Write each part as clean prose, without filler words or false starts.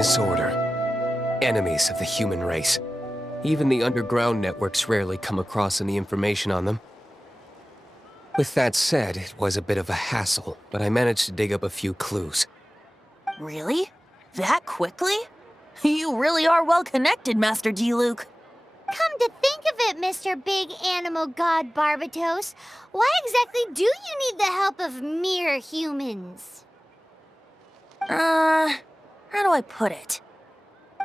disorder. Enemies of the human race. Even the underground networks rarely come across any information on them. With that said, it was a bit of a hassle, but I managed to dig up a few clues. Really? That quickly? You really are well connected, Master D-Luke. Come to think of it, Mr. Big Animal God Barbatos, why exactly do you need the help of mere humans? How do I put it?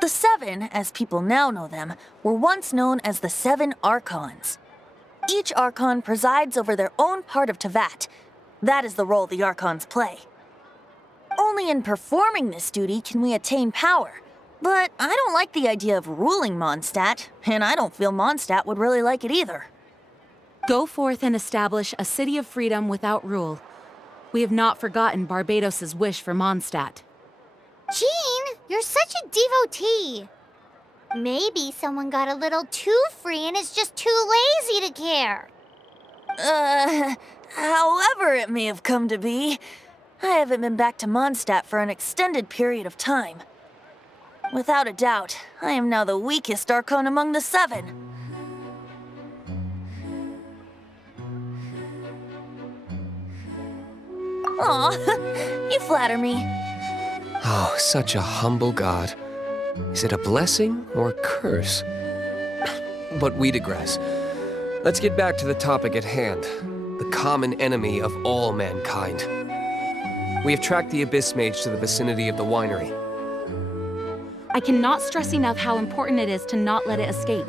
The Seven, as people now know them, were once known as the Seven Archons. Each Archon presides over their own part of Teyvat. That is the role the Archons play. Only in performing this duty can we attain power. But I don't like the idea of ruling Mondstadt, and I don't feel Mondstadt would really like it either. Go forth and establish a city of freedom without rule. We have not forgotten Barbados' wish for Mondstadt. Jean, you're such a devotee. Maybe someone got a little too free and is just too lazy to care. However it may have come to be, I haven't been back to Mondstadt for an extended period of time. Without a doubt, I am now the weakest Archon among the Seven. Aw, you flatter me. Oh, such a humble god. Is it a blessing or a curse? But we digress. Let's get back to the topic at hand. The common enemy of all mankind. We have tracked the Abyss Mage to the vicinity of the winery. I cannot stress enough how important it is to not let it escape.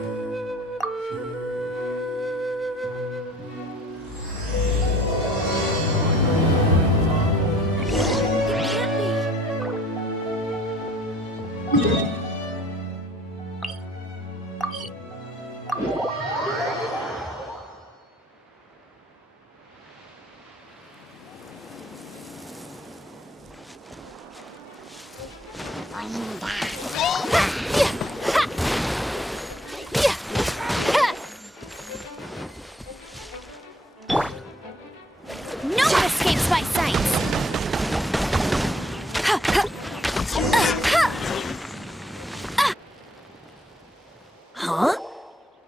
No one escapes my sight! Huh?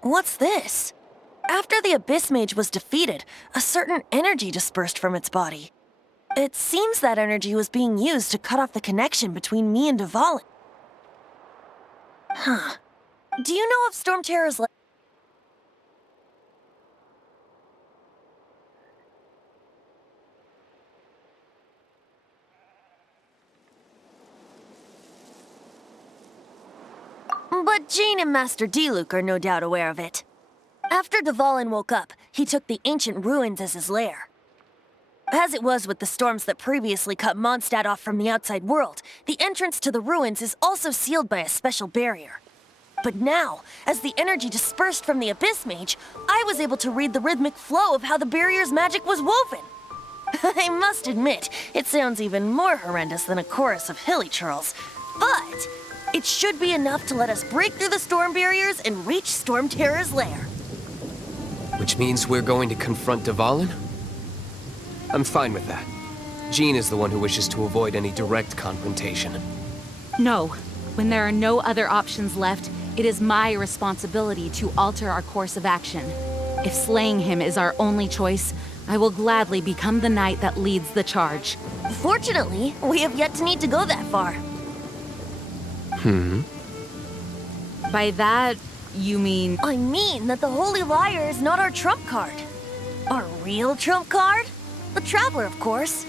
What's this? After the Abyss Mage was defeated, a certain energy dispersed from its body. It seems that energy was being used to cut off the connection between me and Dvalin. Huh. Do you know of Storm Terror's But Jean and Master D-Luke are no doubt aware of it. After Dvalin woke up, he took the ancient ruins as his lair. As it was with the storms that previously cut Mondstadt off from the outside world, the entrance to the ruins is also sealed by a special barrier. But now, as the energy dispersed from the Abyss Mage, I was able to read the rhythmic flow of how the barrier's magic was woven. I must admit, it sounds even more horrendous than a chorus of hilly churls, but it should be enough to let us break through the storm barriers and reach Storm Terror's lair. Which means we're going to confront Dvalin? I'm fine with that. Jean is the one who wishes to avoid any direct confrontation. No. When there are no other options left, it is my responsibility to alter our course of action. If slaying him is our only choice, I will gladly become the knight that leads the charge. Fortunately, we have yet to need to go that far. By that, you mean... I mean that the Holy Liar is not our trump card. Our real trump card? The Traveler, of course.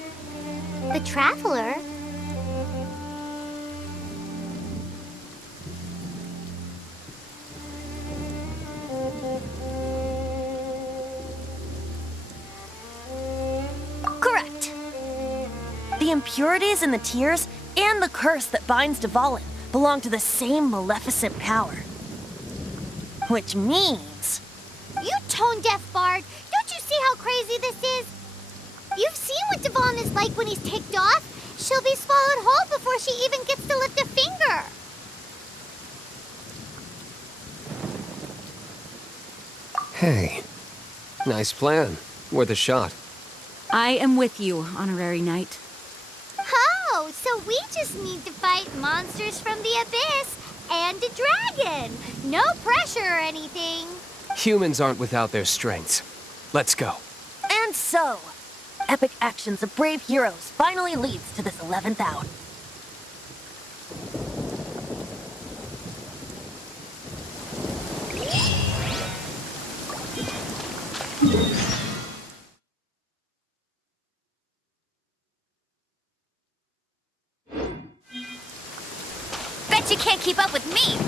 The Traveler? Correct. The impurities in the tears and the curse that binds Dvalin belong to the same maleficent power. Which means... You tone-deaf bard! Don't you see how crazy this is? You've seen what Dvalin is like when he's ticked off. She'll be swallowed whole before she even gets to lift a finger. Hey, nice plan. Worth a shot. I am with you, Honorary Knight. Oh, Oh, so we just need to fight monsters from the abyss and a dragon. No pressure or anything. Humans aren't without their strengths. Let's go. And so, epic actions of brave heroes finally leads to this 11th hour. Bet you can't keep up with me.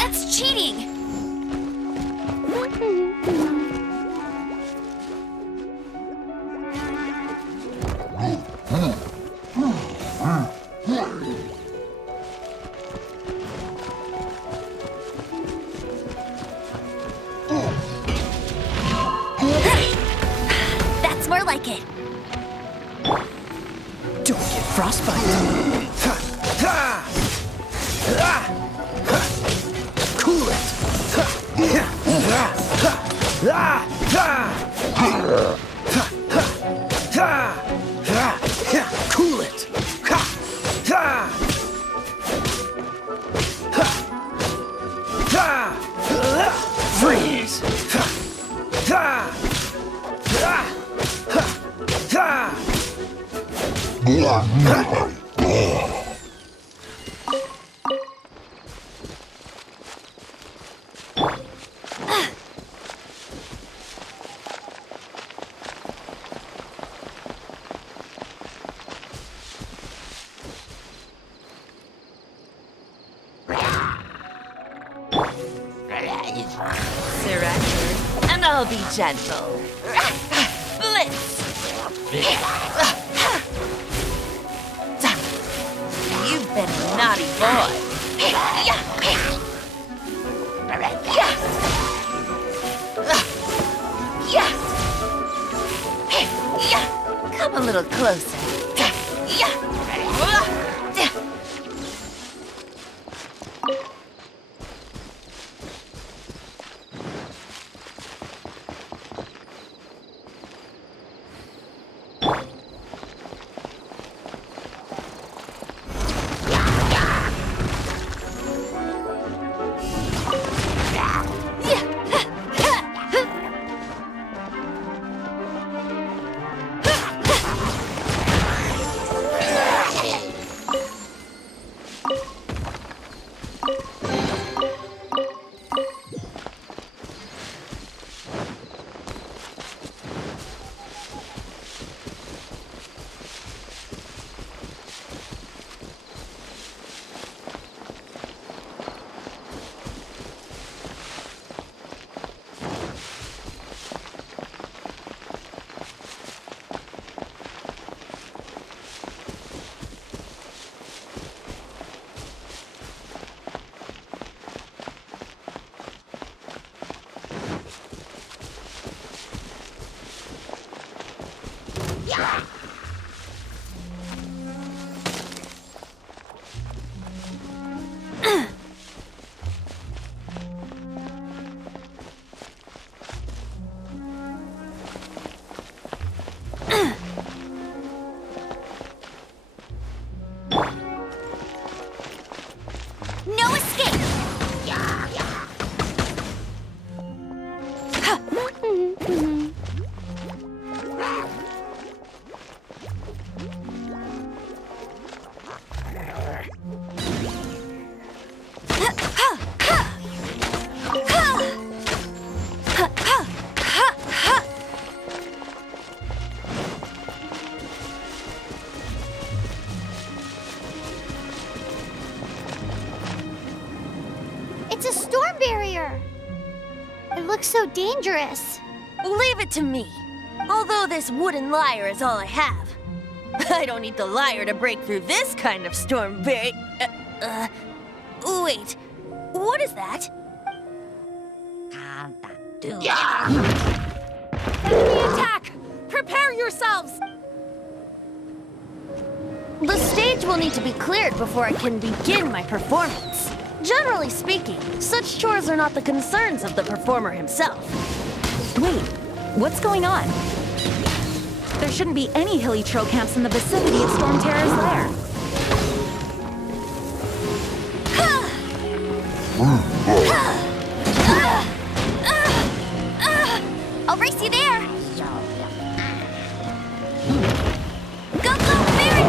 That's cheating! That's more like it. Don't get frostbite. Cool it. Cool it. Freeze. Surrender, and I'll be gentle. Blitz! You've been a naughty boy. Come a little closer. No escape. It's a storm barrier. It looks so dangerous. Leave it to me. Although this wooden lyre is all I have. I don't need the lyre to break through this kind of storm barrier. Wait. What is that? Enemy attack! Prepare yourselves! The stage will need to be cleared before I can begin my performance. Generally speaking, such chores are not the concerns of the performer himself. Wait, what's going on? There shouldn't be any hilly troll camps in the vicinity of Storm Terror's lair. I'll race you there. Go, go, Fairy!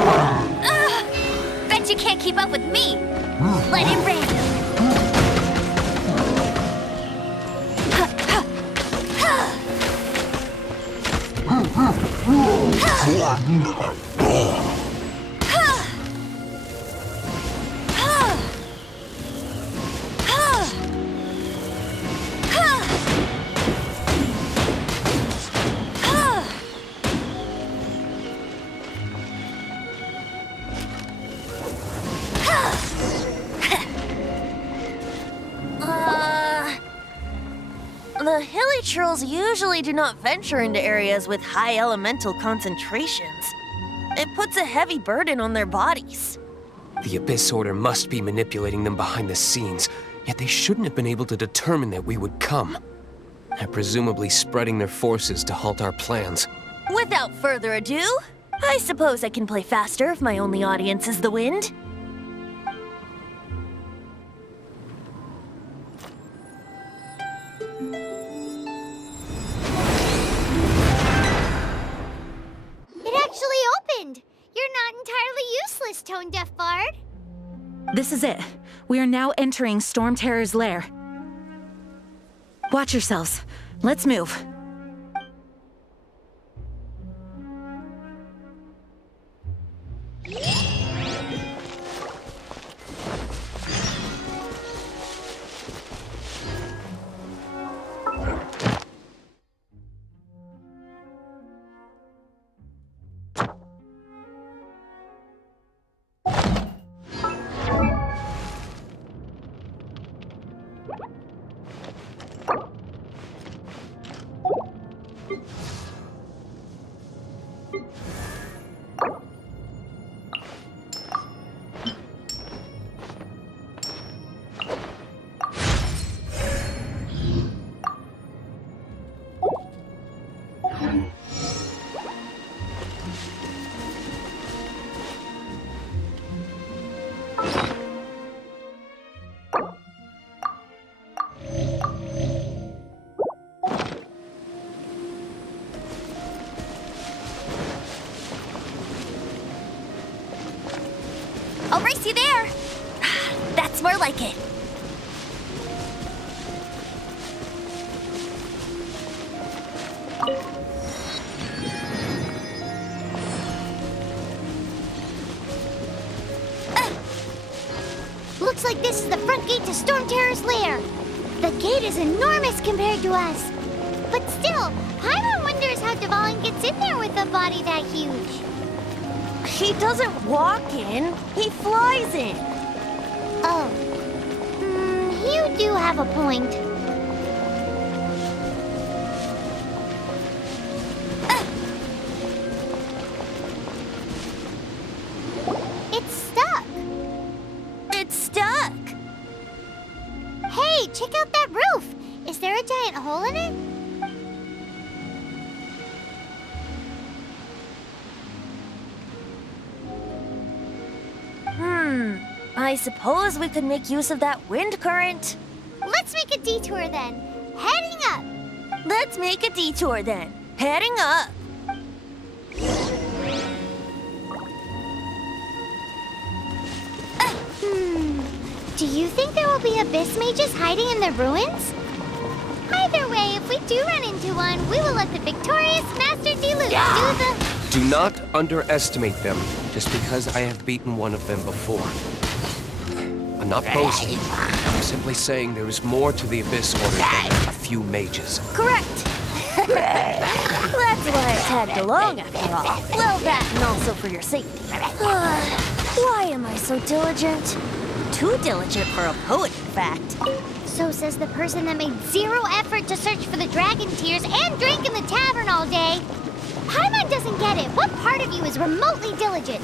Bet you can't keep up with me. Let it rain. The hilly trolls usually do not venture into areas with high elemental concentrations. It puts a heavy burden on their bodies. The Abyss Order must be manipulating them behind the scenes, yet they shouldn't have been able to determine that we would come. And presumably spreading their forces to halt our plans. Without further ado, I suppose I can play faster if my only audience is the wind. It actually opened. You're not entirely useless, Tone Deaf Bard. This is it. We are now entering Storm Terror's lair. Watch yourselves. Let's move. I'll race you there. That's more like it. Looks like this is the front gate to Storm Terror's lair. The gate is enormous compared to us. But still, Paimon wonders how Dvalin gets in there with a body that huge. He doesn't walk in, he flies in. Oh. You do have a point. It's stuck. It's stuck. Hey, check out that roof. Is there a giant hole in it? I suppose we could make use of that wind current. Let's make a detour then. Heading up. Let's make a detour then. Heading up. Do you think there will be abyss mages hiding in the ruins? Either way, if we do run into one, we will let the victorious Master Diluc do the... Do not underestimate them, just because I have beaten one of them before. I'm not boasting. I'm simply saying there is more to the Abyss Order than a few mages. Correct. That's why I tagged along after all. Well, that and also for your safety. Why am I so diligent? Too diligent for a poet, in fact. So says the person that made zero effort to search for the dragon tears and drank in the tavern all day. Paimon doesn't get it. What part of you is remotely diligent?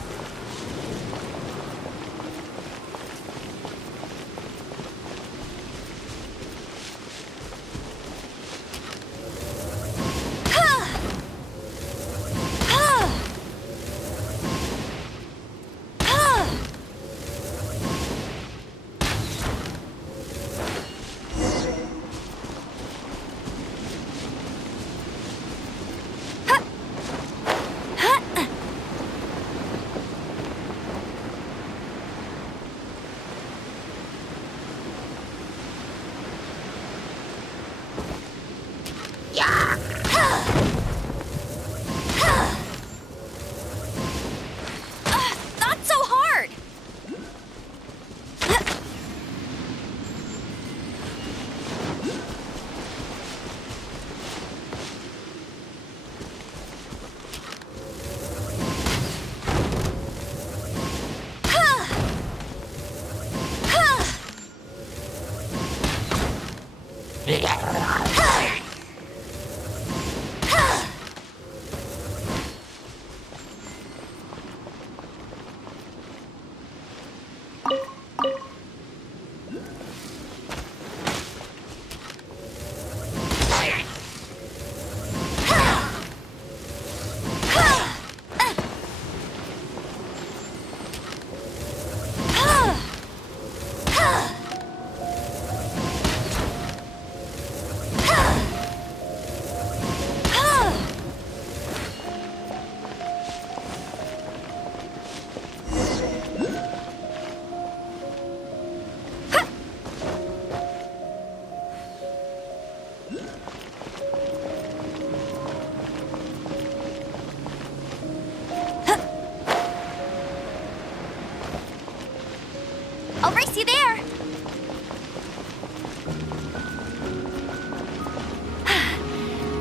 I'll race you there!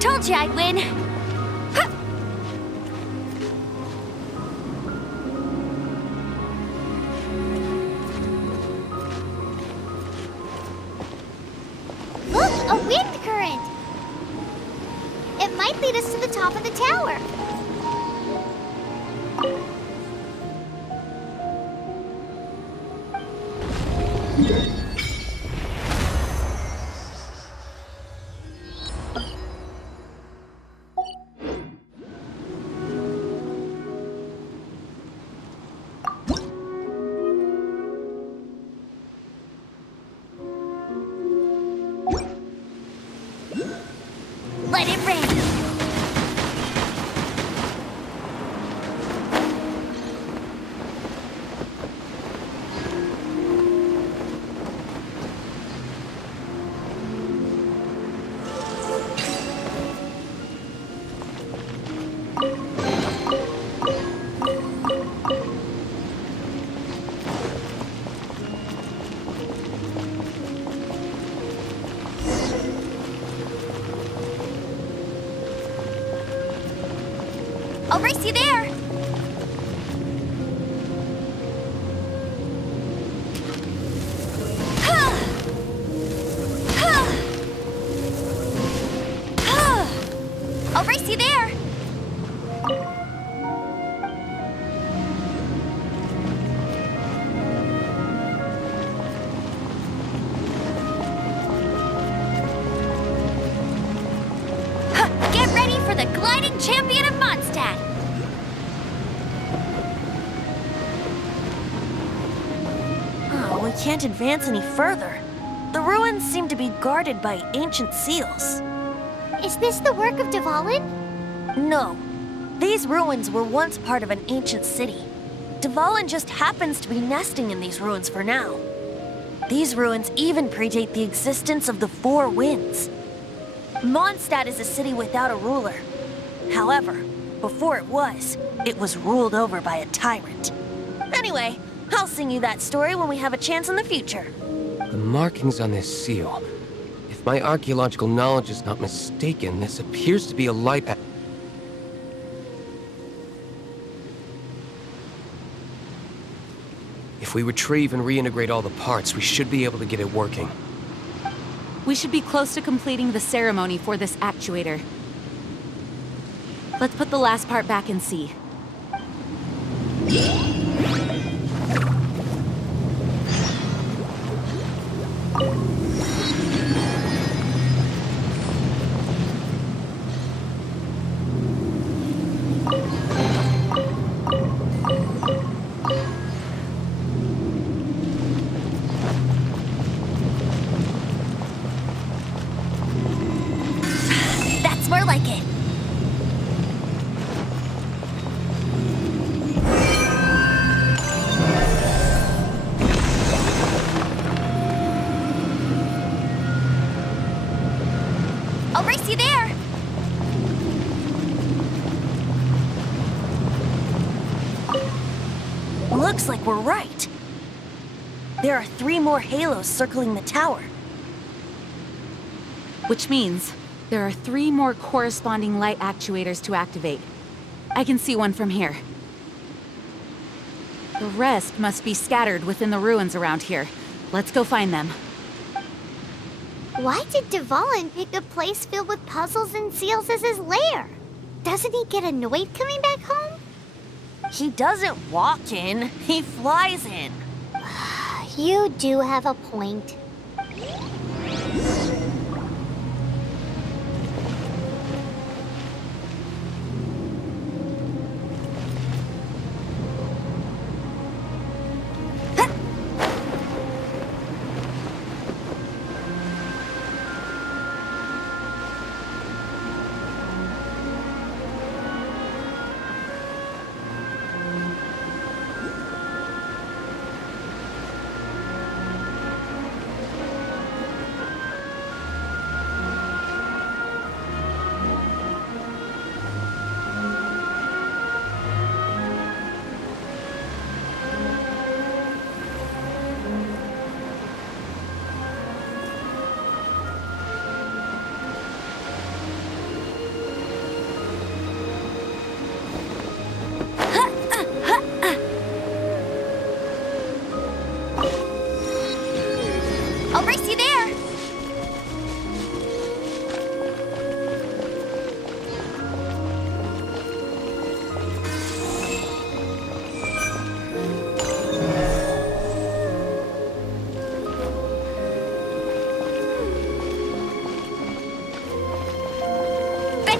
Told you I'd win! Huh. Look, a wind current! It might lead us to the top of the tower. Let it rain! I'll race you there! I'll race you there! Get ready for the gliding champion of Mondstadt! Oh, we can't advance any further. The ruins seem to be guarded by ancient seals. Is this the work of Dvalin? No. These ruins were once part of an ancient city. Dvalin just happens to be nesting in these ruins for now. These ruins even predate the existence of the Four Winds. Mondstadt is a city without a ruler. However, before it was ruled over by a tyrant. Anyway, I'll sing you that story when we have a chance in the future. The markings on this seal. If my archaeological knowledge is not mistaken, this appears to be a light. If we retrieve and reintegrate all the parts, we should be able to get it working. We should be close to completing the ceremony for this actuator. Let's put the last part back and see. That's more like it. I'll race you there. Looks like we're right. There are 3 more halos circling the tower. Which means there are 3 more corresponding light actuators to activate. I can see one from here. The rest must be scattered within the ruins around here. Let's go find them. Why did Dvalin pick a place filled with puzzles and seals as his lair? Doesn't he get annoyed coming back home? He doesn't walk in, he flies in. You do have a point.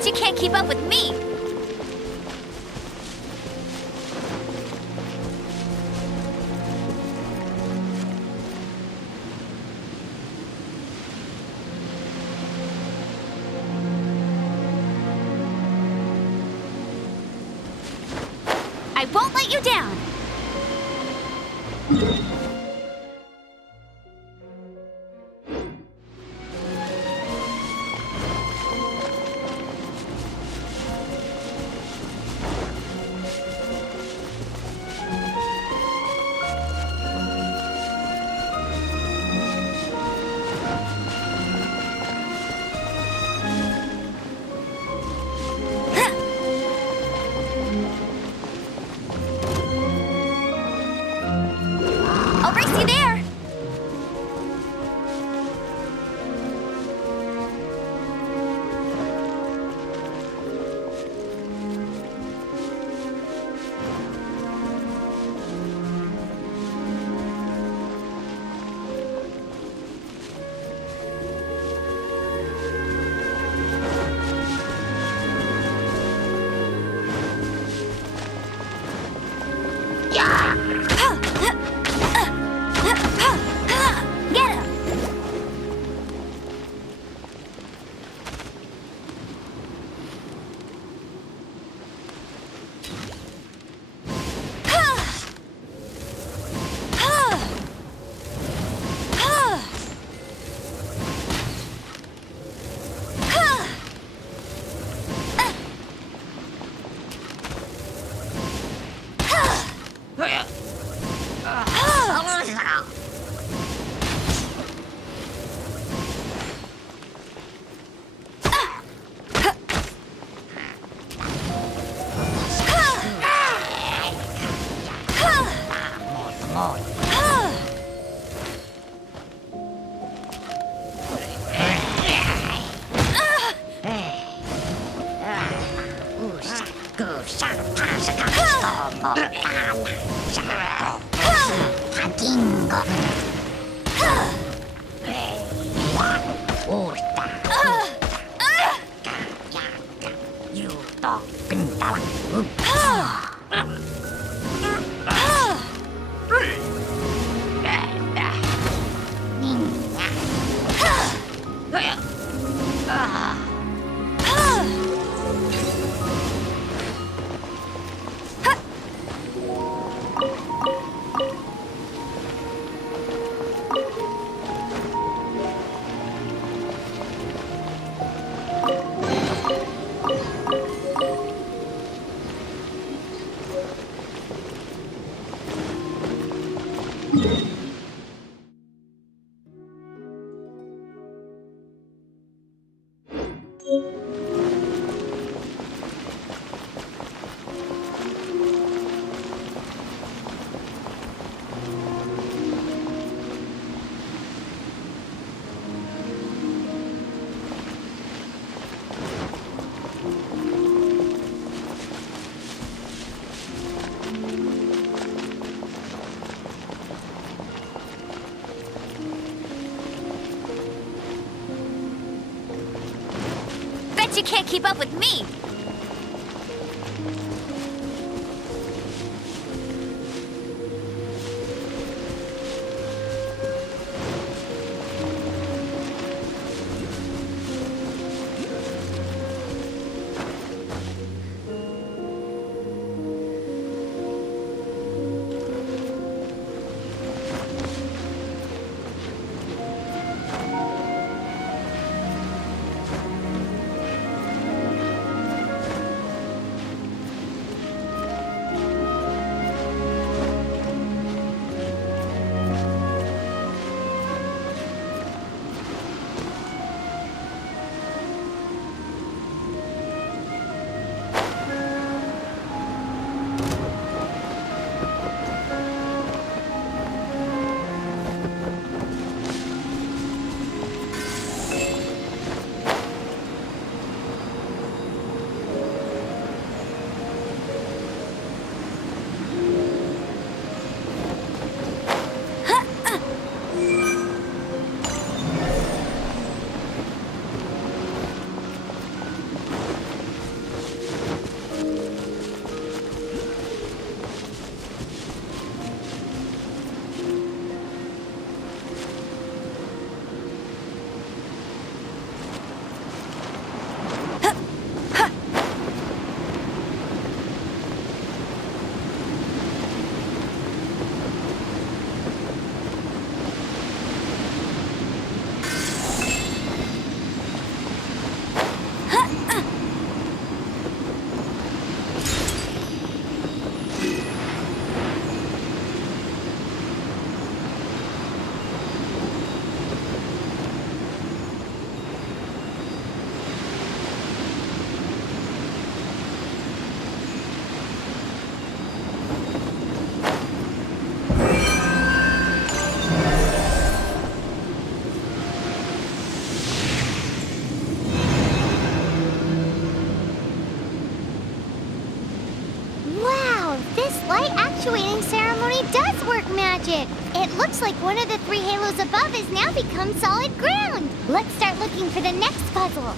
Bet you can't keep up with me! I won't let you down! I'll race you there! Get him! Bet you can't keep up with me! it. It looks like one of the 3 halos above has now become solid ground. Let's start looking for the next puzzle.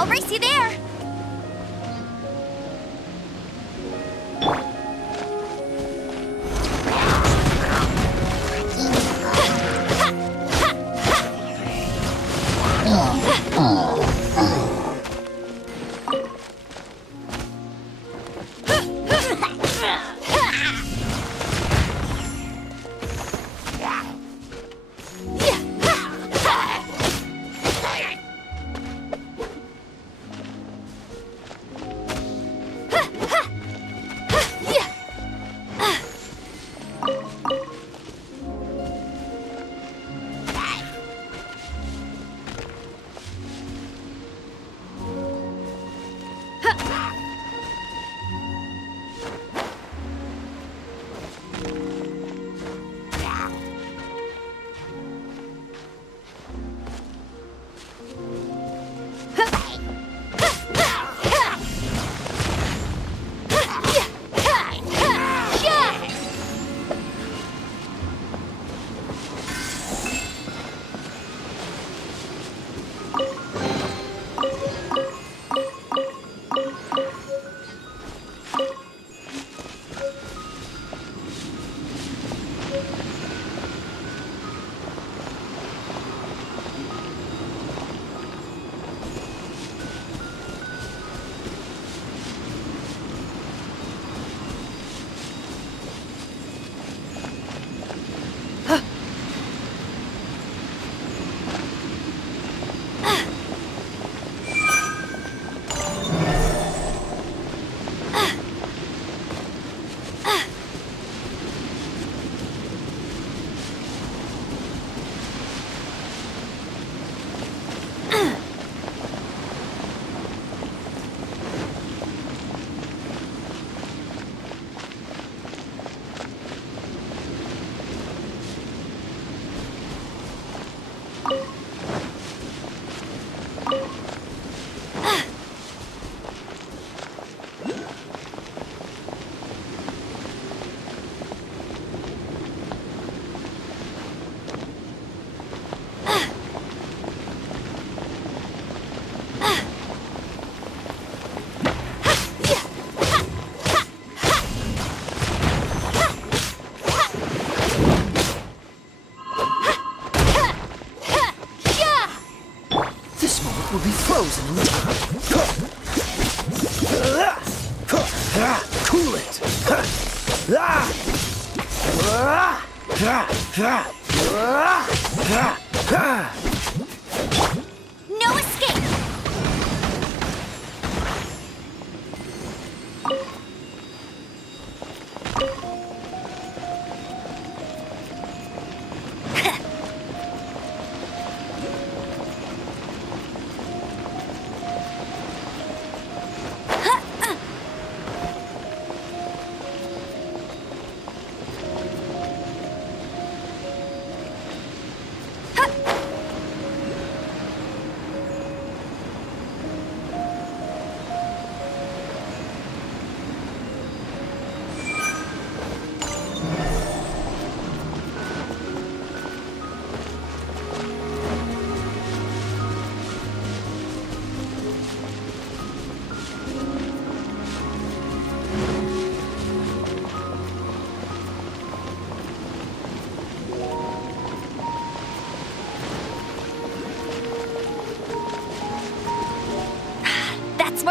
I'll race you there! will be frozen in time. Cool it. No escape!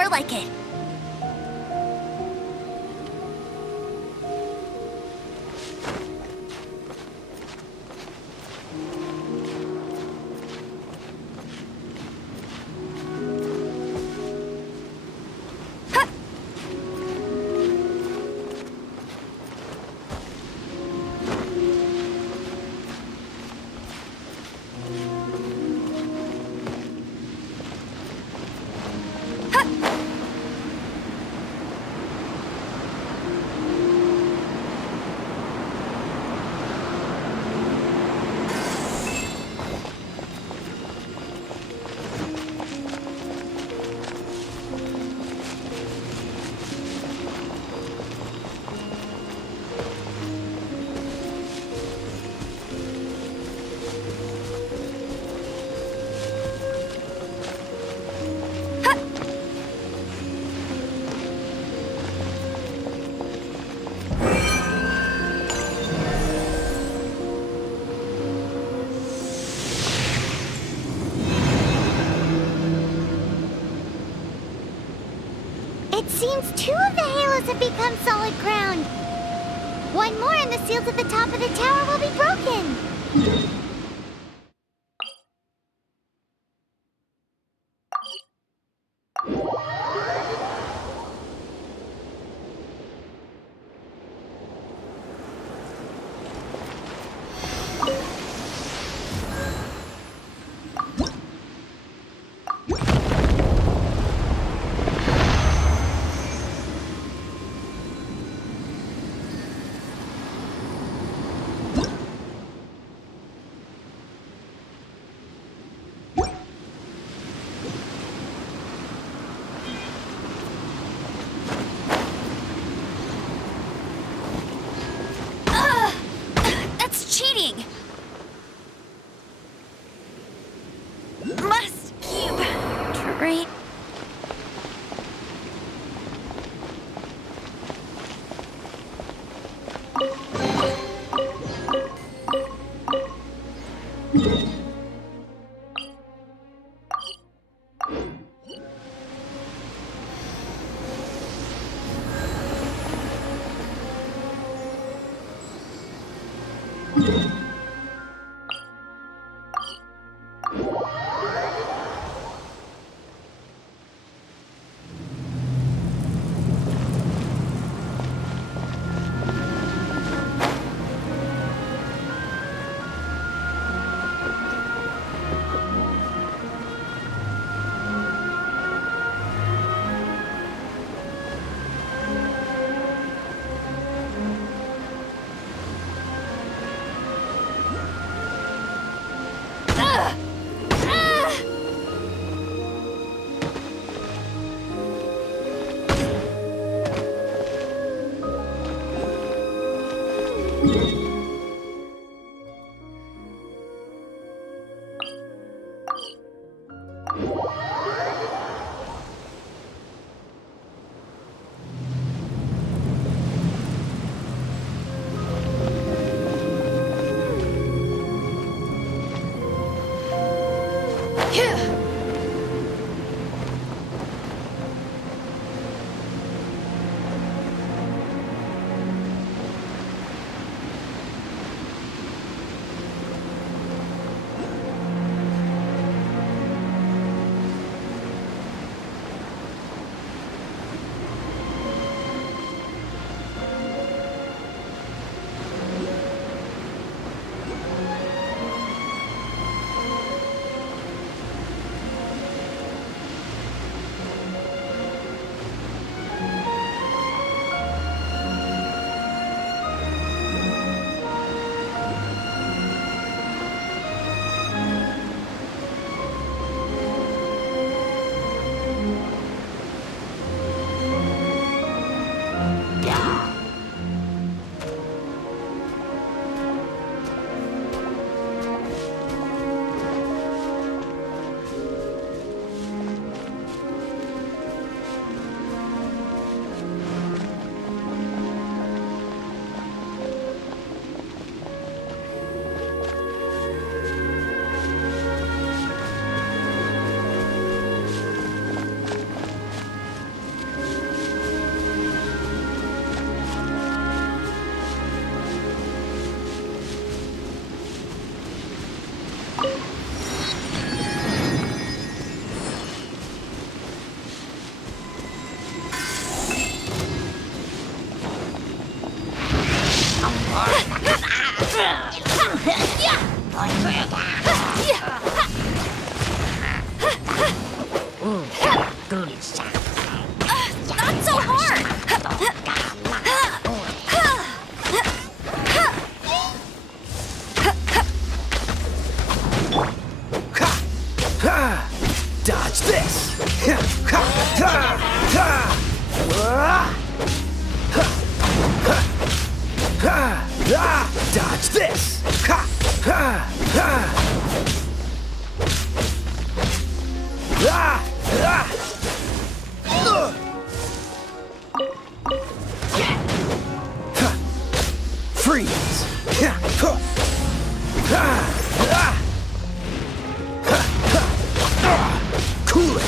more like it. It seems 2 of the halos have become solid ground. 1 more and the seals at the top of the tower will be broken. That's cheating! Must keep train. Not so hard! Dodge this! Dodge this! Freeze! Cool it!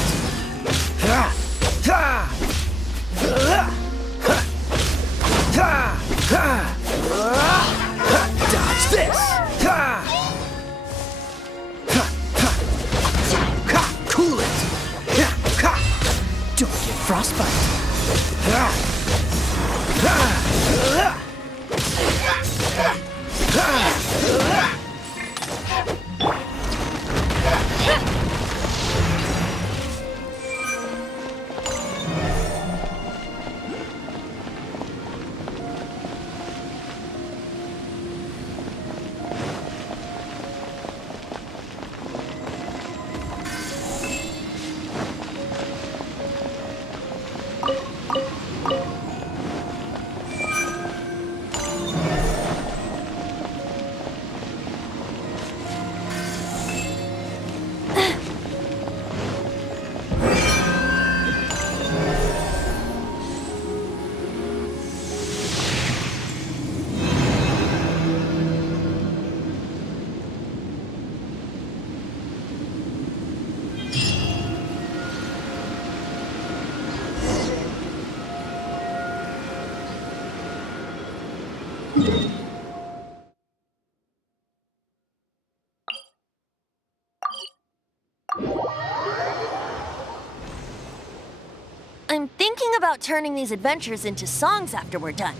Dodge this! Cool it! Don't get frostbite! I'm thinking about turning these adventures into songs after we're done.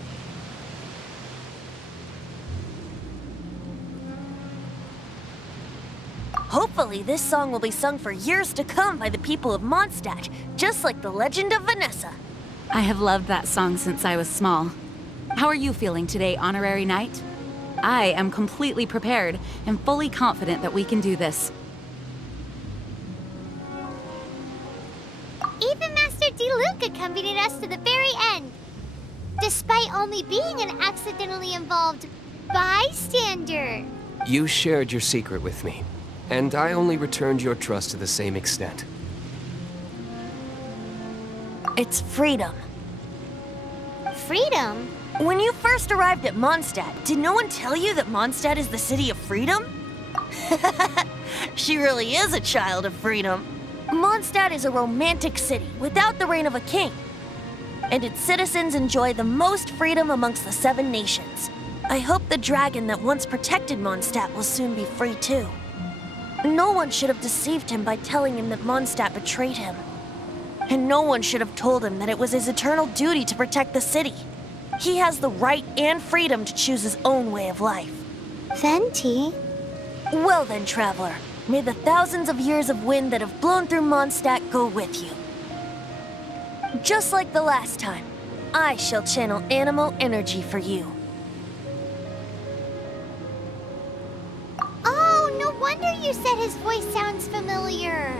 Hopefully, this song will be sung for years to come by the people of Mondstadt, just like the legend of Vanessa. I have loved that song since I was small. How are you feeling today, Honorary Knight? I am completely prepared and fully confident that we can do this. Even Master Diluc accompanied us to the very end, despite only being an accidentally involved bystander. You shared your secret with me, and I only returned your trust to the same extent. It's freedom. Freedom? When you first arrived at Mondstadt, did no one tell you that Mondstadt is the city of freedom? She really is a child of freedom. Mondstadt is a romantic city without the reign of a king, and its citizens enjoy the most freedom amongst the 7 nations. I hope the dragon that once protected Mondstadt will soon be free too. No one should have deceived him by telling him that Mondstadt betrayed him. And no one should have told him that it was his eternal duty to protect the city. He has the right and freedom to choose his own way of life. Venti? Well then, traveler, may the thousands of years of wind that have blown through Mondstadt go with you. Just like the last time, I shall channel animal energy for you. Oh, no wonder you said his voice sounds familiar.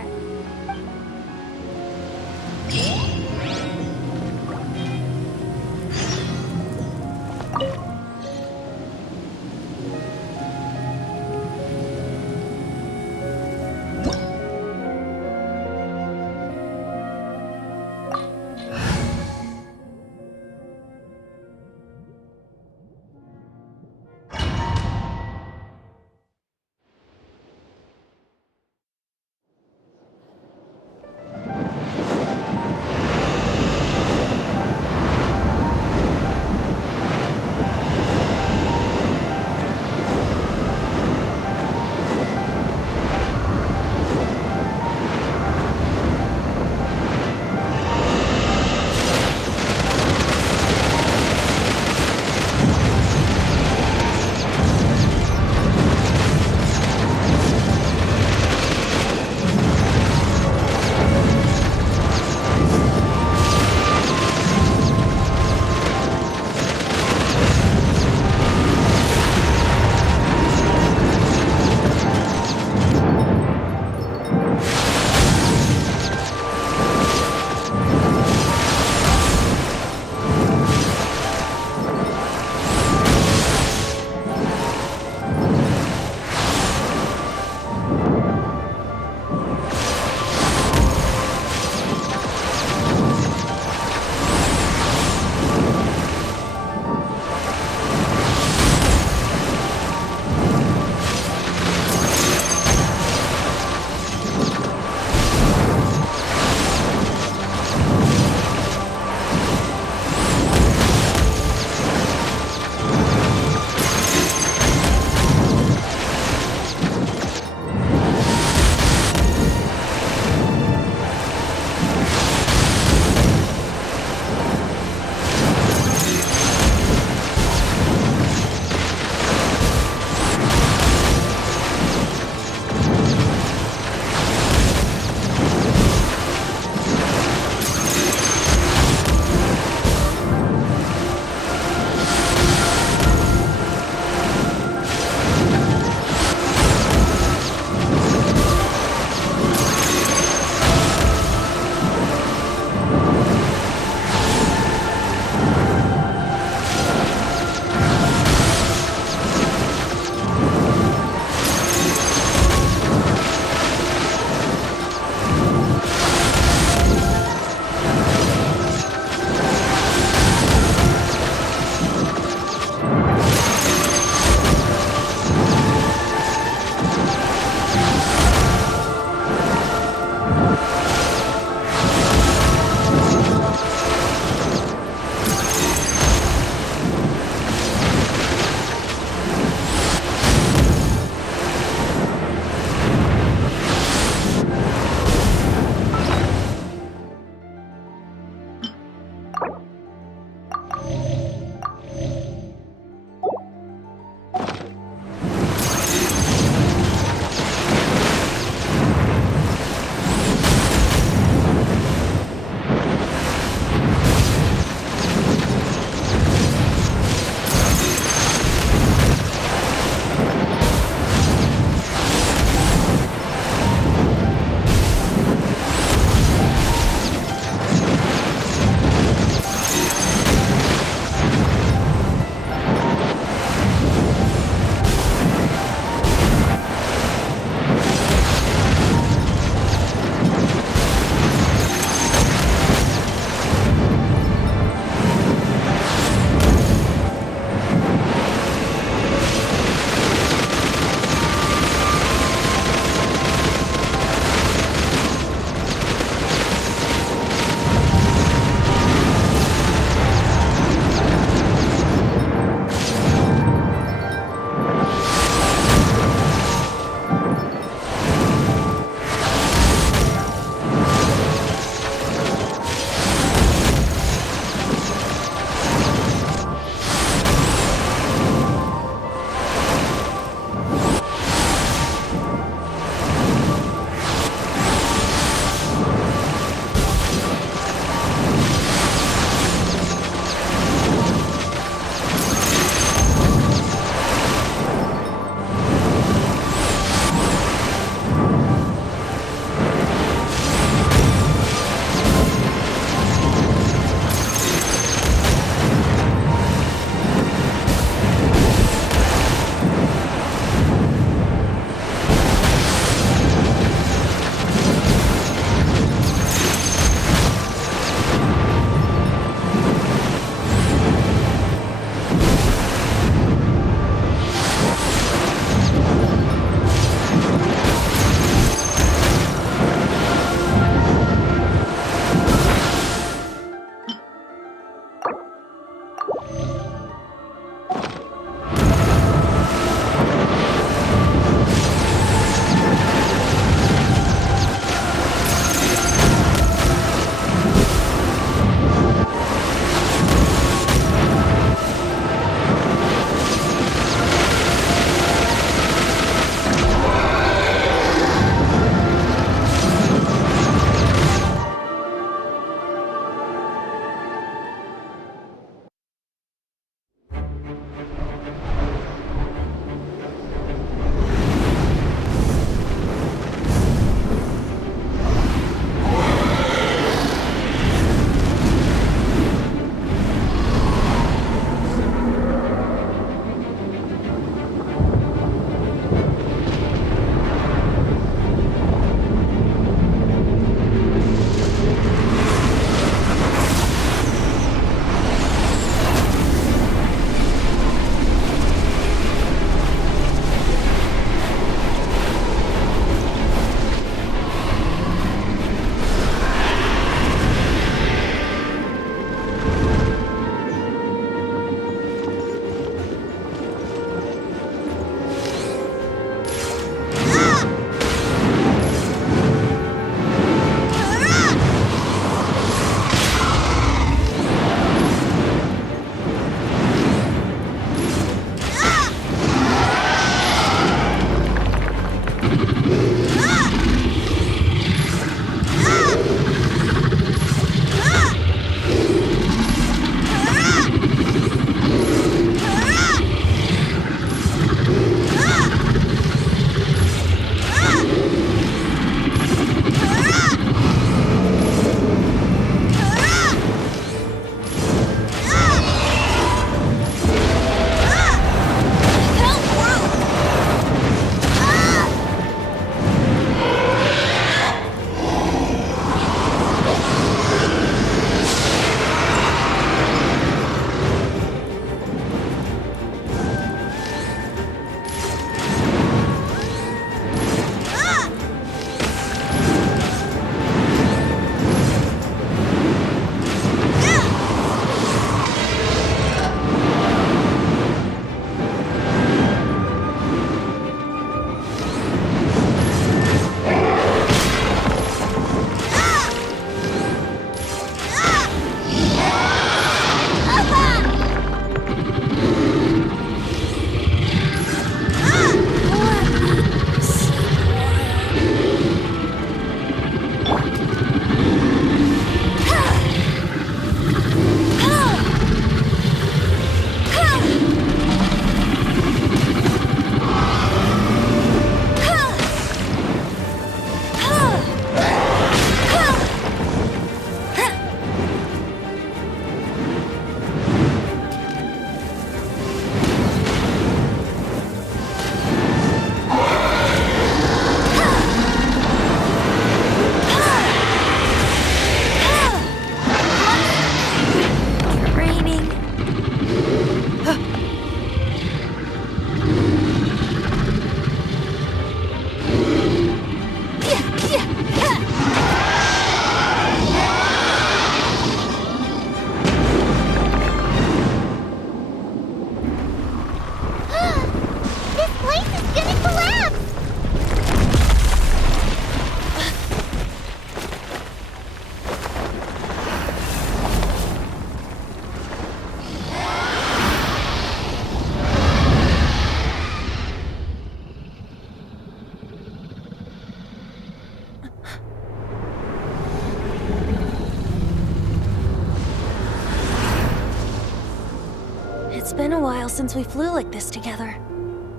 It's been a while since we flew like this together.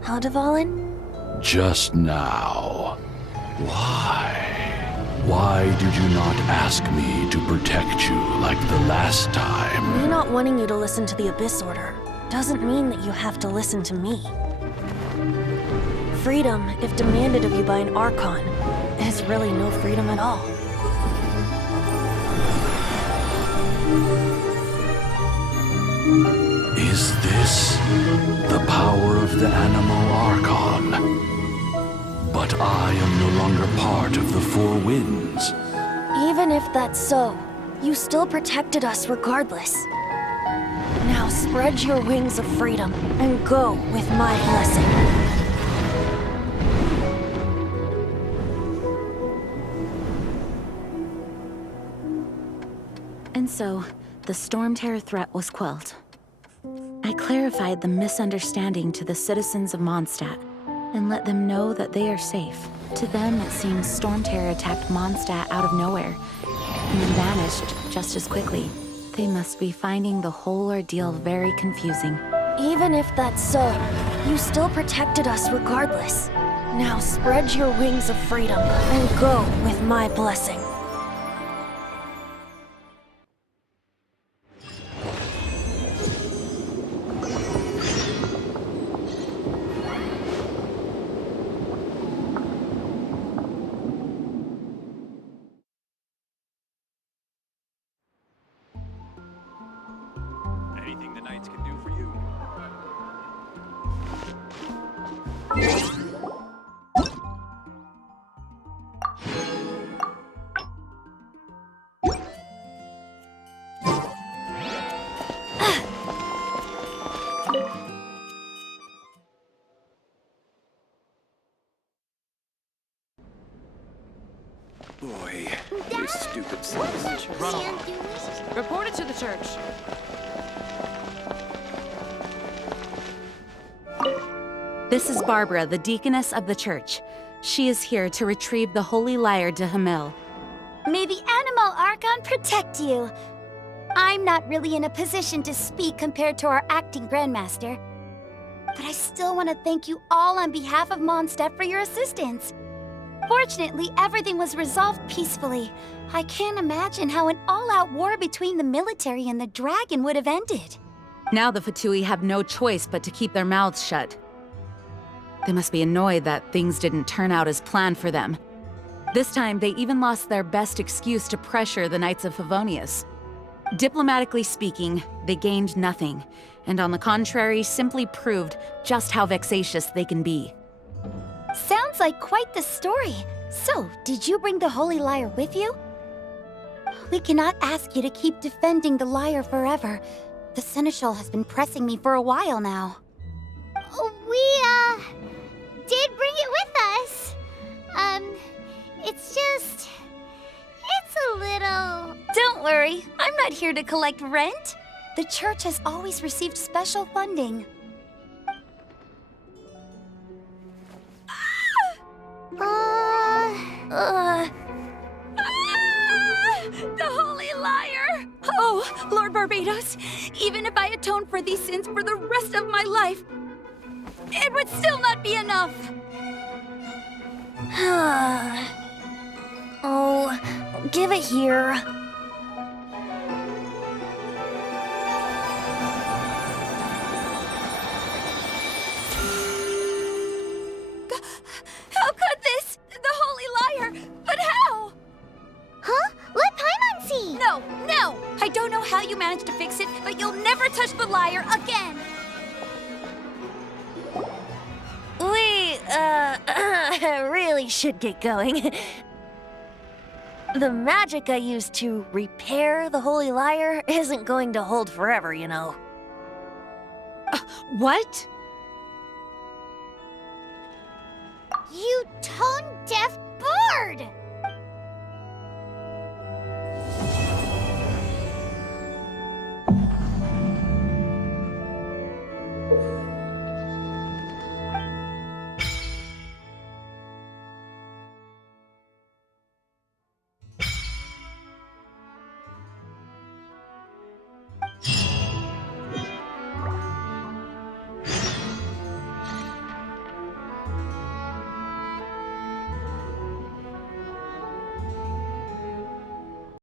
Huh, Dvalin? Just now. Why? Why did you not ask me to protect you like the last time? Me not wanting you to listen to the Abyss Order doesn't mean that you have to listen to me. Freedom, if demanded of you by an Archon, is really no freedom at all. Is this the power of the Animal Archon? But I am no longer part of the Four Winds. Even if that's so, you still protected us regardless. Now spread your wings of freedom and go with my blessing. And so, the Storm Terror threat was quelled. I clarified the misunderstanding to the citizens of Mondstadt and let them know that they are safe. To them, it seems Storm Terror attacked Mondstadt out of nowhere and then vanished just as quickly. They must be finding the whole ordeal very confusing. Even if that's so, you still protected us regardless. Now spread your wings of freedom and go with my blessing. Anything the Knights can do for you? Boy, you stupid sons. Run along. Report it to the church. This is Barbara, the deaconess of the church. She is here to retrieve the holy lyre de Hamil. May the Animal Archon protect you. I'm not really in a position to speak compared to our acting Grandmaster. But I still want to thank you all on behalf of Mondstadt for your assistance. Fortunately, everything was resolved peacefully. I can't imagine how an all-out war between the military and the dragon would have ended. Now the Fatui have no choice but to keep their mouths shut. They must be annoyed that things didn't turn out as planned for them. This time, they even lost their best excuse to pressure the Knights of Favonius. Diplomatically speaking, they gained nothing, and on the contrary, simply proved just how vexatious they can be. Sounds like quite the story. So, did you bring the Holy Lyre with you? We cannot ask you to keep defending the lyre forever. The Seneschal has been pressing me for a while now. We, did bring it with us. It's a little... Don't worry, I'm not here to collect rent. The church has always received special funding. The Holy Lyre! Oh, Lord Barbados, even if I atoned for these sins for the rest of my life, it would still not be enough! Oh, give it here. How could this? The Holy Lyre! But how? Huh? Let Paimon see! No, no! I don't know how you managed to fix it, but you'll never touch the lyre again! We, really should get going. The magic I used to repair the Holy Lyre isn't going to hold forever, you know. What? You tone-deaf bard!